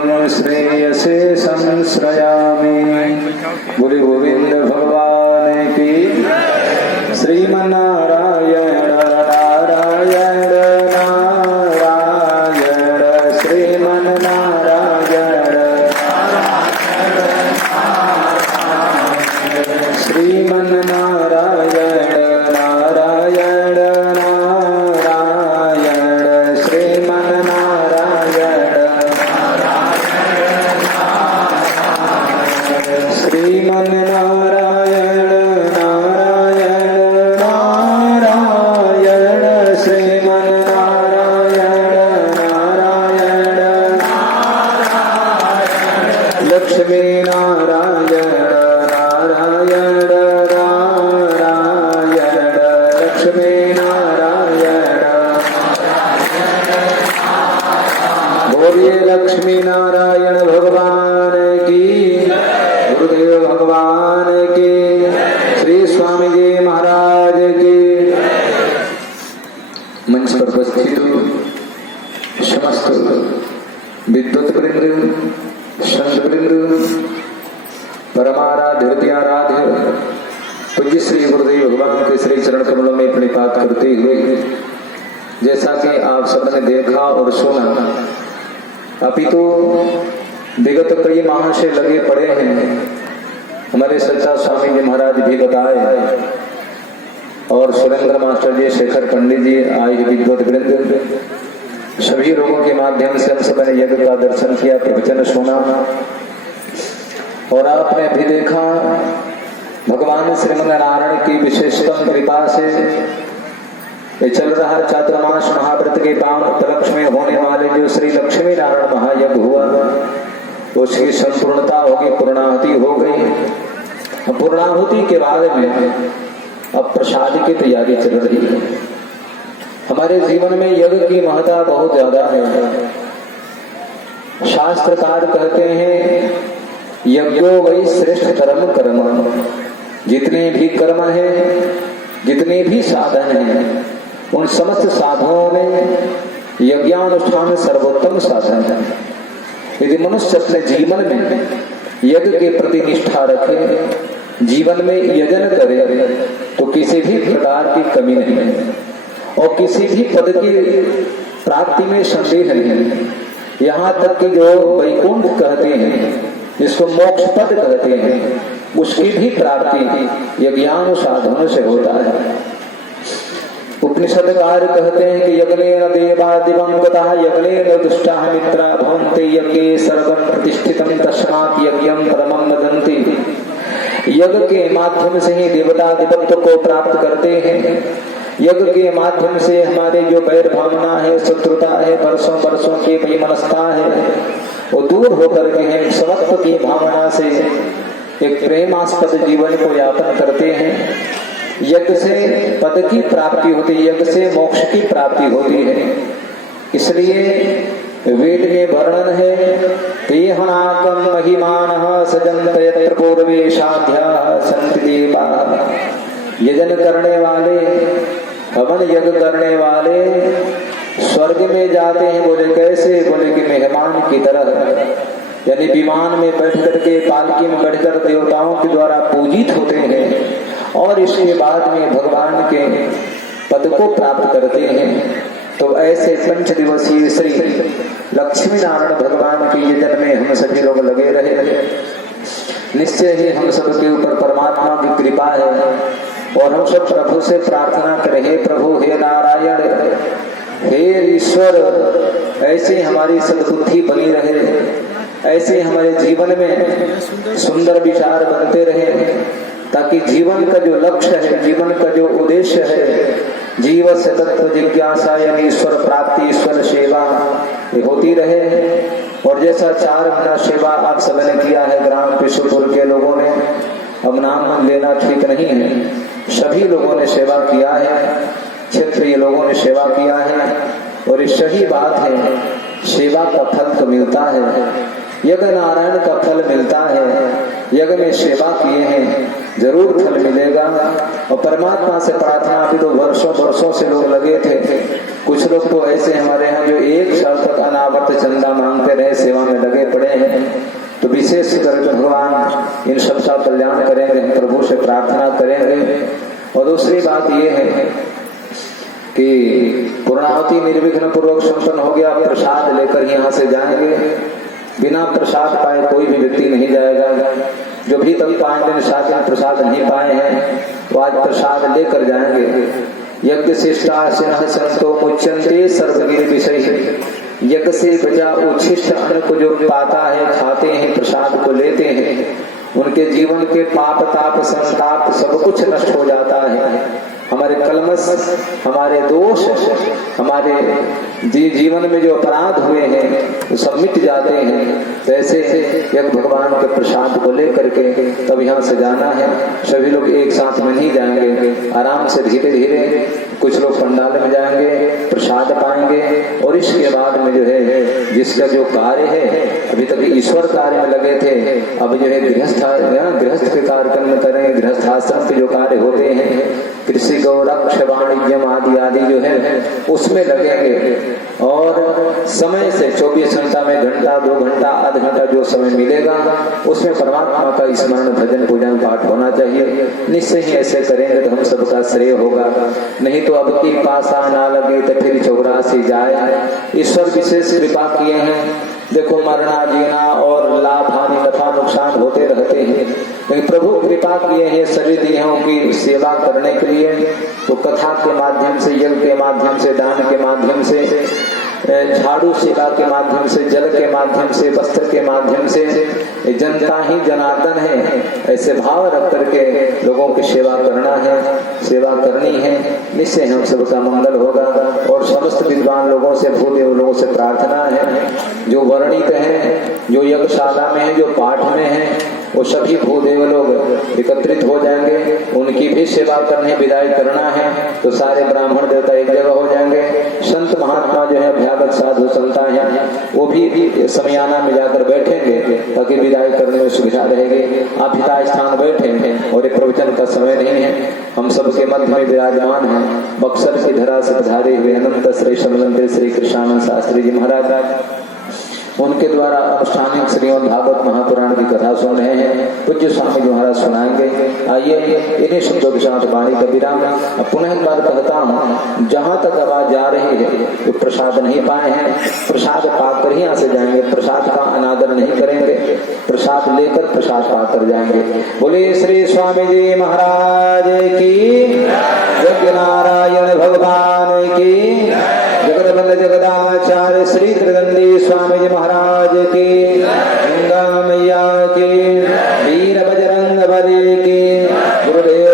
श्रेयसे संश्रयामि। गुरु गोविंद भगवान की। श्रीमन्नारायण नारायण नारायण श्रीमन्नारायण श्रीमन्नारायण नारायण नारायण श्रीमन्नारायण श्रीमन्नारायण नारायण नारायण श्रीमन्नारायण नारायण लक्ष्मी नारायण नारायण नारायण लक्ष्मी नारायण बोलिए लक्ष्मी नारायण भगवान की। गुरुदेव भगवान के। श्री स्वामी जी महाराज के। मंच पर उपस्थित समस्त विद्वत वृंद, संत वृंद, परमाराध्य पूज्य श्री गुरुदेव भगवान के श्री चरण कमलों में प्रणिपात करते हुए, जैसा कि आप सबने देखा और सुना, अभी तो विगत कई माह से लगे पड़े हैं। हमारे सच्चा स्वामी जी महाराज भी बताए और सुरेंद्र मास्टर जी, शेखर पंडित जी, आए विद्वत वृंद, सभी लोगों के माध्यम से हम सबने यज्ञ का दर्शन किया, प्रवचन सुना और आपने भी देखा भगवान श्रीमन्नारायण की विशेषतम कृपा से ये चल रहा चातुर्मास महाव्रत के पावन उपलक्ष्य में होने वाले जो श्री लक्ष्मी नारायण महायज्ञ हुआ, उसकी संपूर्णता होगी, पूर्णाहुति हो गई। पूर्णाहुति के बाद में अब प्रसाद की तैयारी चल रही है। हमारे जीवन में यज्ञ की महत्ता बहुत ज्यादा है। शास्त्रकार कहते हैं यज्ञो वही श्रेष्ठ कर्म कर्म। जितने भी कर्म है, जितने भी साधन हैं, उन समस्त साधनों में यज्ञानुष्ठान सर्वोत्तम साधन है। यदि मनुष्य अपने जीवन में यज्ञ के प्रति निष्ठा रखे, जीवन में यजन करे, तो किसी भी प्रकार की कमी नहीं है और किसी भी पद की प्राप्ति में संदेह नहीं है। यहाँ तक कि जो वैकुंठ कहते हैं, जिसको मोक्ष पद कहते हैं, उसकी भी प्राप्ति यज्ञानुसाधनों से होता है। उपनिषदकार कहते हैं कि यज्ञेन देवा दिवंगताः यज्ञेन दुष्टाः मित्रा भवन्ति यज्ञे सर्वं प्रतिष्ठितं तस्मात् यज्ञं परमं वदन्ति। यज्ञ के माध्यम से ही देवता दिवत्व को प्राप्त करते हैं। यज्ञ के माध्यम से हमारे जो वैर भावना है, शत्रुता है, वर्षों वर्षों की वैमनस्यता है, वो दूर होकर के हम स्वत्व की भावना से एक प्रेमास्पद जीवन को यापन करते हैं। यज्ञ से पद की प्राप्ति होती है, यज्ञ से मोक्ष की प्राप्ति होती है। इसलिए वेद में वर्णन है तेहनाकं महिमानः सजन्त यत्र पूर्वे साध्याः सन्ति देवाः। यजन करने वाले, हवन यज्ञ करने वाले स्वर्ग में जाते हैं। बोले कैसे? बोले कि मेहमान की तरह, यानी विमान में बैठ करके, पालकी में बैठकर देवताओं के द्वारा पूजित होते हैं और इसके बाद में भगवान के पद को प्राप्त करते हैं। तो ऐसे 5 दिवसीय श्री लक्ष्मी नारायण भगवान के यजन में हम सभी लोग लगे रहे। निश्चय ही हम सबके ऊपर परमात्मा की कृपा है और हम सब प्रभु से प्रार्थना करें, हे प्रभु, हे नारायण, हे ईश्वर, ऐसे हमारी सद्बुद्धि बनी रहे, ऐसे हमारे जीवन में सुंदर विचार बनते रहे, ताकि जीवन का जो लक्ष्य है, जीवन का जो उद्देश्य है, जीव से तत्व जिज्ञासा यानी ईश्वर प्राप्ति, ईश्वर सेवा, ये होती रहे। और जैसा 4 महीना सेवा आप सबने किया है ग्राम पिशुपुर के लोगों ने, अब नाम लेना ठीक नहीं है, सभी लोगों ने सेवा किया है, क्षेत्रीय लोगों ने सेवा किया है और ये सही बात है। सेवा का फल तो मिलता है, यज्ञ नारायण का फल मिलता है। यज्ञ में सेवा किए हैं, जरूर फल मिलेगा। और परमात्मा से प्रार्थना भी तो वर्षों वर्षों से लोग लगे थे, कुछ लोग तो ऐसे हमारे यहाँ जो एक साल तक अनावर्त चंदा मांगते रहे, सेवा में लगे पड़े हैं। तो विशेष करके भगवान इन सबका कल्याण करेंगे, हम प्रभु से प्रार्थना करेंगे। और दूसरी बात ये है कि पूर्णाहुति निर्विघ्न पूर्वक संपन्न हो गया, प्रसाद लेकर यहाँ से जाएंगे। बिना प्रसाद पाए कोई भी व्यक्ति नहीं जाएगा। जो भी तक 5 दिन 7 दिन प्रसाद नहीं पाए हैं वो आज प्रसाद लेकर जाएंगे। यज्ञ शिष्टाशिनः संतो मुच्यन्ते सर्वगिर विषय। यज्ञ से बचा उच्छिष्ट अन्न को जो पाता है, खाते हैं, प्रसाद को लेते हैं, उनके जीवन के पाप ताप संताप सब कुछ नष्ट हो जाता है। हमारे कलमश, हमारे दोष, हमारे जीवन में जो अपराध हुए हैं वो सब मिट जाते हैं। तो ऐसे एक भगवान के प्रसाद को लेकर के तब यहाँ से जाना है। सभी लोग एक साथ में नहीं जाएंगे, आराम से धीरे धीरे कुछ लोग पंडाल में जाएंगे, प्रसाद पाएंगे। और इसके बाद में जो है जिसका जो कार्य है, अभी तक ईश्वर कार्य में लगे थे, अब जो है गृहस्थ के कार्यक्रम में करेंगे। गृहस्थाश्रम के जो कार्य होते हैं, कृषि गौरक्ष वाणिज्यम आदि आदि जो है उसमें लगेंगे। और समय से 24 घंटा में घंटा 2 घंटा आधा घंटा जो समय मिलेगा उसमें परमात्मा का स्मरण भजन पूजन पाठ होना चाहिए। निश्चय ही ऐसे करेंगे तो हम सबका श्रेय होगा। नहीं तो अब की पासा ना लगे तो फिर 84 जाए। ईश्वर विशेष कृपा किए हैं। देखो मरना जीना और लाभ हानि नफा नुकसान होते रहते हैं, लेकिन प्रभु कृपा किए हैं शरीर दिए हैं उनकी सेवा करने के लिए। तो कथा के माध्यम से, यज्ञ के माध्यम से, दान के माध्यम से, झाड़ू सेवा के माध्यम से, जल के माध्यम से, वस्त्र के माध्यम से, जनता ही जनार्दन है, ऐसे भाव रख करके लोगों की सेवा करना है, सेवा करनी है। निश्चय हम सबका मंगल होगा। और समस्त विद्वान लोगों से, भूदेव लोगों से प्रार्थना है, जो वर्णित है, जो यज्ञशाला में है, जो पाठ में है, वो सभी भूदेव लोग एकत्रित हो जाएंगे। उनकी भी सेवा करने, विदाई करना है तो सारे ब्राह्मण देवता एक जगह हो जाएंगे। संत महात्मा जो है, अभ्यागत साधु संता है, वो भी समयाना में जाकर बैठेंगे ताकि विदाई करने में सुविधा रहेगी। आप हिता स्थान बैठे हैं और एक प्रवचन का समय नहीं है। हम सबके मध्य में विराजमान हैं बक्सर की धरा से पधारे हुए अनंत श्री समलंत श्री कृष्णानंद शास्त्री जी महाराज। उनके द्वारा अनुष्ठानिक श्रीमद् भागवत महापुराण की कथा सुन रहे हैं। पूज्य स्वामी जी महाराज सुनाएंगे। आइए इन्हीं शब्दों के साथ वाणी का विराम। पुनः एक बार कहता हूँ, जहाँ तक आवाज जा रही है तो प्रसाद नहीं पाए हैं, प्रसाद पाकर ही यहाँ से जाएंगे। प्रसाद का अनादर नहीं करेंगे, प्रसाद लेकर प्रसाद पाकर जाएंगे। बोले श्री स्वामी जी महाराज की, यज्ञ नारायण भगवान की, जगदबंद जगदाचार्य श्री त्रिगंडी स्वामी जी महाराज की, गंगा मैया की, वीर बजरंग बली की, गुरुदेव